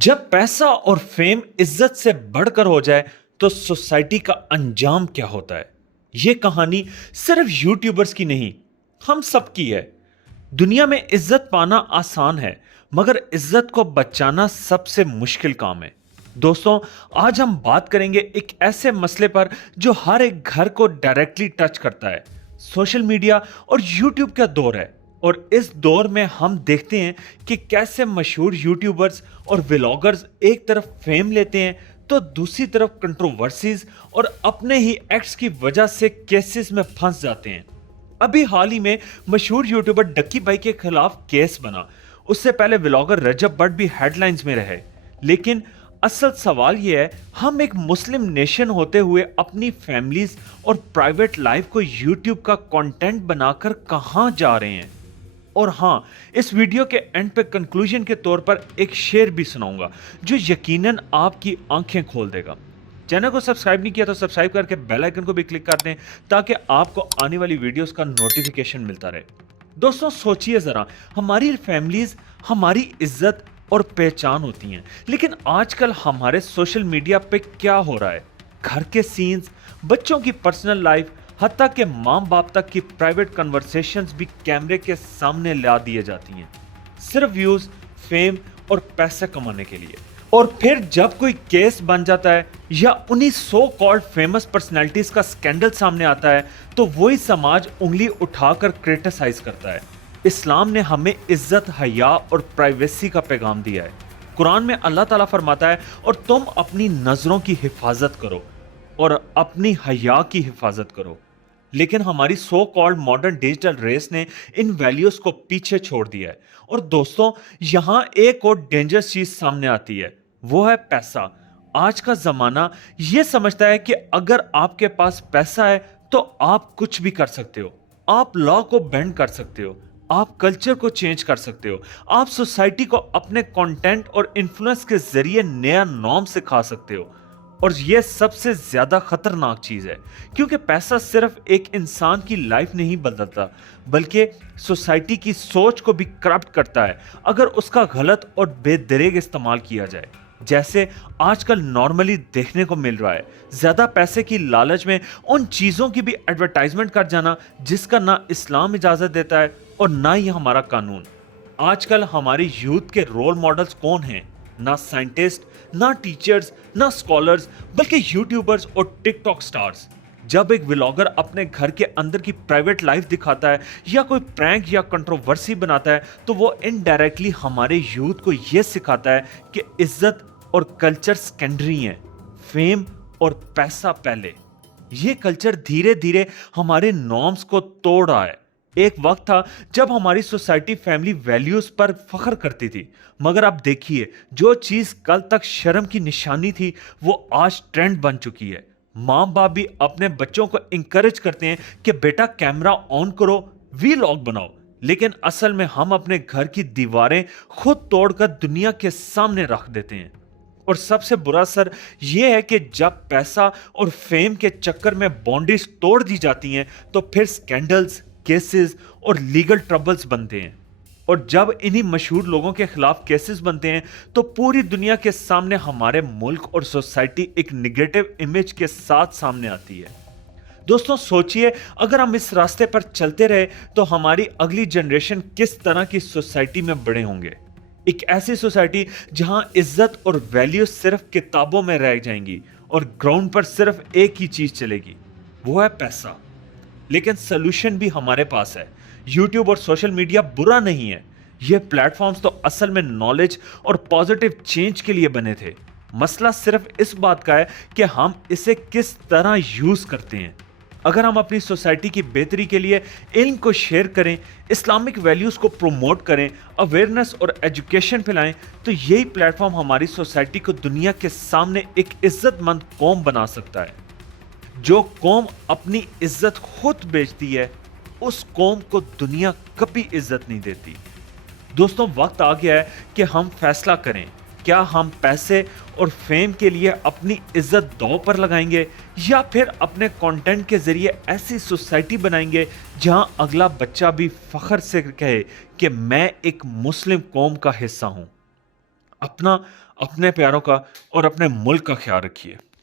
जब पैसा और फेम इज्जत से बढ़कर हो जाए तो सोसाइटी का अंजाम क्या होता है। ये कहानी सिर्फ यूट्यूबर्स की नहीं, हम सब की है। दुनिया में इज्जत पाना आसान है, मगर इज्जत को बचाना सबसे मुश्किल काम है। दोस्तों, आज हम बात करेंगे एक ऐसे मसले पर जो हर एक घर को डायरेक्टली टच करता है। सोशल मीडिया और यूट्यूब का दौर है, और इस दौर में हम देखते हैं कि कैसे मशहूर यूट्यूबर्स और व्लॉगर्स एक तरफ फेम लेते हैं तो दूसरी तरफ कंट्रोवर्सीज और अपने ही एक्ट्स की वजह से केसेस में फंस जाते हैं। अभी हाल ही में मशहूर यूट्यूबर डक्की भाई के खिलाफ केस बना। उससे पहले व्लॉगर रजब भट्ट भी हेडलाइंस में रहे। लेकिन असल सवाल यह है, हम एक मुस्लिम नेशन होते हुए अपनी फैमिलीज और प्राइवेट लाइफ को यूट्यूब का कंटेंट बनाकर कहां जा रहे हैं। और हाँ, इस वीडियो के एंड पे कंक्लूजन के तौर पर एक शेर भी सुनाऊंगा जो यकीनन आपकी आंखें खोल देगा। चैनल को सब्सक्राइब नहीं किया तो सब्सक्राइब करके बेल आइकन को भी क्लिक कर दें ताकि आपको आने वाली वीडियोस का नोटिफिकेशन मिलता रहे। दोस्तों, सोचिए जरा, हमारी फैमिलीज हमारी इज्जत और पहचान होती हैं, लेकिन आजकल हमारे सोशल मीडिया पे क्या हो रहा है। घर के सीन्स, बच्चों की पर्सनल लाइफ, हत्ता के माँ बाप तक की प्राइवेट कन्वर्सेशंस भी कैमरे के सामने ला दिए जाती हैं, सिर्फ व्यूज, फेम और पैसे कमाने के लिए। और फिर जब कोई केस बन जाता है या उन्हीं सो कॉल्ड फेमस पर्सनैलिटीज का स्कैंडल सामने आता है तो वही समाज उंगली उठाकर क्रिटिसाइज करता है। इस्लाम ने हमें इज्जत, हया और प्राइवेसी का पैगाम दिया है। कुरान में अल्लाह ताला फरमाता है, और तुम अपनी नजरों की हिफाजत करो और अपनी हया की हिफाजत करो। लेकिन हमारी so called modern digital race ने इन वैल्यूज को पीछे छोड़ दिया है। और दोस्तों, यहां एक और डेंजरस चीज सामने आती है, वो है पैसा। आज का जमाना यह समझता है कि अगर आपके पास पैसा है तो आप कुछ भी कर सकते हो। आप लॉ को बेंड कर सकते हो, आप कल्चर को चेंज कर सकते हो, आप सोसाइटी को अपने कंटेंट और इन्फ्लुएंस के जरिए नया नॉर्म सिखा सकते हो। और यह सबसे ज्यादा खतरनाक चीज है, क्योंकि पैसा सिर्फ एक इंसान की लाइफ नहीं बदलता, बल्कि सोसाइटी की सोच को भी करप्ट करता है अगर उसका गलत और बेदरेग इस्तेमाल किया जाए, जैसे आजकल नॉर्मली देखने को मिल रहा है। ज्यादा पैसे की लालच में उन चीजों की भी एडवर्टाइजमेंट कर जाना जिसका ना इस्लाम इजाजत देता है और ना ही हमारा कानून। आजकल हमारी यूथ के रोल मॉडल्स कौन हैं? ना साइंटिस्ट, ना टीचर्स, ना स्कॉलर्स, बल्कि यूट्यूबर्स और टिकटॉक स्टार्स। जब एक व्लॉगर अपने घर के अंदर की प्राइवेट लाइफ दिखाता है या कोई प्रैंक या कंट्रोवर्सी बनाता है तो वो इनडायरेक्टली हमारे यूथ को यह सिखाता है कि इज्जत और कल्चर सेकेंडरी है, फेम और पैसा पहले। ये कल्चर धीरे धीरे हमारे नॉर्म्स को तोड़ रहा है। एक वक्त था जब हमारी सोसाइटी फैमिली वैल्यूज पर फख्र करती थी, मगर अब देखिए, जो चीज कल तक शर्म की निशानी थी वो आज ट्रेंड बन चुकी है। माँ बाप भी अपने बच्चों को इंकरेज करते हैं कि बेटा कैमरा ऑन करो, वीलॉग बनाओ, लेकिन असल में हम अपने घर की दीवारें खुद तोड़कर दुनिया के सामने रख देते हैं। और सबसे बुरा असर यह है कि जब पैसा और फेम के चक्कर में बाउंड्रीज तोड़ दी जाती हैं तो फिर स्कैंडल्स, केसेस और लीगल ट्रबल्स बनते हैं। और जब इन्हीं मशहूर लोगों के खिलाफ केसेस बनते हैं तो पूरी दुनिया के सामने हमारे मुल्क और सोसाइटी एक निगेटिव इमेज के साथ सामने आती है। दोस्तों, सोचिए, अगर हम इस रास्ते पर चलते रहे तो हमारी अगली जनरेशन किस तरह की सोसाइटी में बड़े होंगे। एक ऐसी सोसाइटी जहां इज्जत और वैल्यू सिर्फ किताबों में रह जाएंगी और ग्राउंड पर सिर्फ एक ही चीज चलेगी, वो है पैसा। लेकिन सोल्यूशन भी हमारे पास है। यूट्यूब और सोशल मीडिया बुरा नहीं है, ये प्लेटफॉर्म्स तो असल में नॉलेज और पॉजिटिव चेंज के लिए बने थे। मसला सिर्फ इस बात का है कि हम इसे किस तरह यूज करते हैं। अगर हम अपनी सोसाइटी की बेहतरी के लिए इल्म को शेयर करें, इस्लामिक वैल्यूज को प्रमोट करें, अवेयरनेस और एजुकेशन फैलाएं, तो यही प्लेटफॉर्म हमारी सोसाइटी को दुनिया के सामने एक इज्जतमंद कौम बना सकता है। जो कौम अपनी इज्जत खुद बेचती है, उस कौम को दुनिया कभी इज्जत नहीं देती। दोस्तों, वक्त आ गया है कि हम फैसला करें, क्या हम पैसे और फेम के लिए अपनी इज्जत दांव पर लगाएंगे या फिर अपने कंटेंट के जरिए ऐसी सोसाइटी बनाएंगे जहां अगला बच्चा भी फख्र से कहे कि मैं एक मुस्लिम कौम का हिस्सा हूं। अपना اپنے پیاروں کا اور اپنے ملک کا خیال رکھیے۔